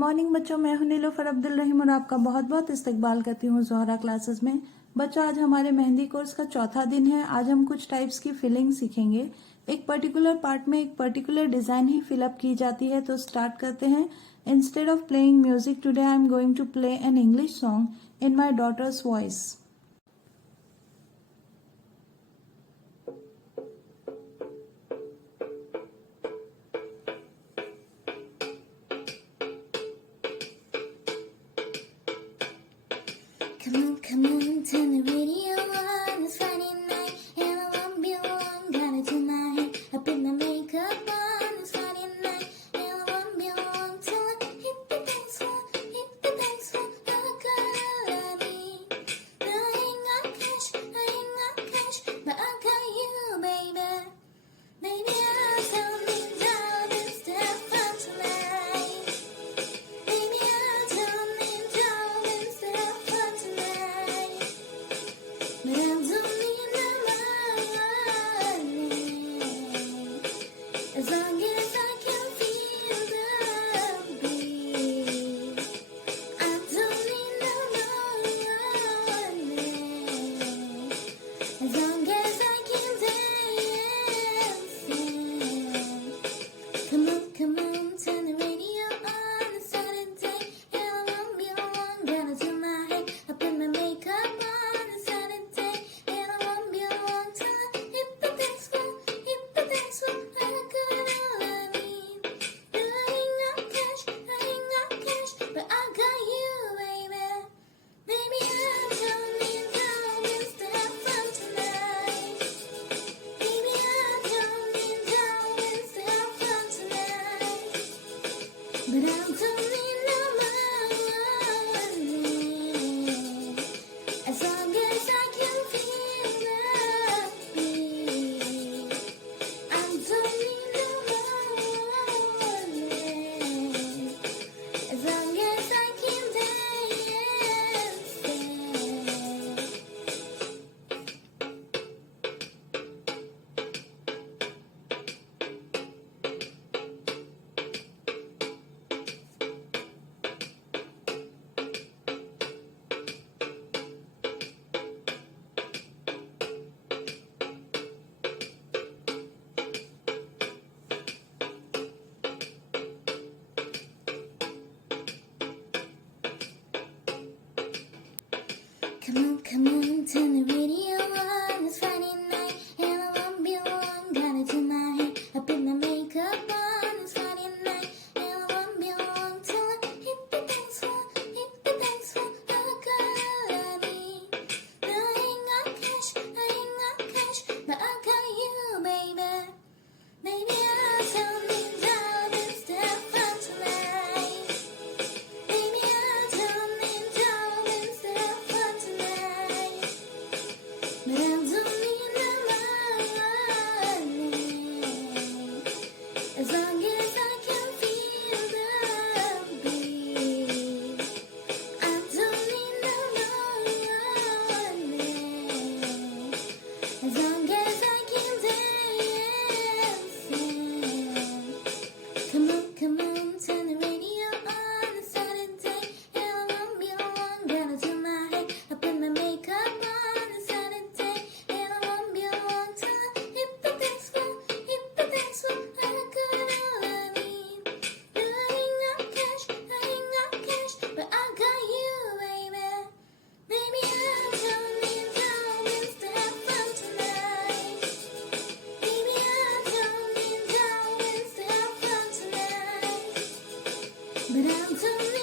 Morning बच्चों, मैं हूं नीलोफर अब्दुल रहीम और आपका बहुत बहुत इस्तकबाल करती हूं जोहरा क्लासेस में। बच्चों, आज हमारे मेहंदी कोर्स का चौथा दिन है। आज हम कुछ टाइप्स की फिलिंग सीखेंगे। एक पर्टिकुलर पार्ट में एक पर्टिकुलर डिजाइन ही फिलअप की जाती है। तो स्टार्ट करते हैं। Instead of playing music today I am going to play an English song in my daughter's voice. Come on, turn the radio on. It's Friday night and I won't be alone. Gotta do my hair, I put my makeup on. It's Friday night and I won't be alone till I hit the dance floor, hit the dance floor. I got all I need. I ain't got cash, but I got you, baby. Baby, I'll tell me down and step fun tonight. Baby, I'll tell me down and step fun tonight. But I don't need no money, as long as I can feel the beat. I don't need no money, as long as I can dance. Come on, turn the radio on. It's Saturday and I won't be alone. Gotta do my hair, I put my makeup on. It's Saturday and I won't be alone till I hit the dance floor, hit the dance floor. I got all I need. I ain't got cash, but I got you, baby. Baby, I'm coming down and step fun tonight. Baby, I'm coming down and step fun tonight. But I don't need no money, as long as I can feel the beat. I don't need no money, as long as I can dance. Come on, turn the radio on. It's Friday night and I won't be alone. Gotta do my hair, I put my makeup on. It's Friday night and I won't be alone till I hit the dance floor, hit the dance floor. I got all I need. I ain't got cash, but I got you, baby. Baby, I'll tell me down and step fun tonight. Baby, I'll tell me down and step fun tonight. But I don't need no money, as long as I can feel the beat. I don't need no money, as long as I can dance. Come on, turn the radio on. It's Saturday and I won't be alone. Gotta do my hair, I put my makeup on. It's Saturday and I won't be alone till I hit the dance floor, hit the dance floor. I got all I need. I ain't got cash, but I got you, baby. Baby, I'm coming down and step fun tonight. Baby, I'm coming down and step fun tonight. But I don't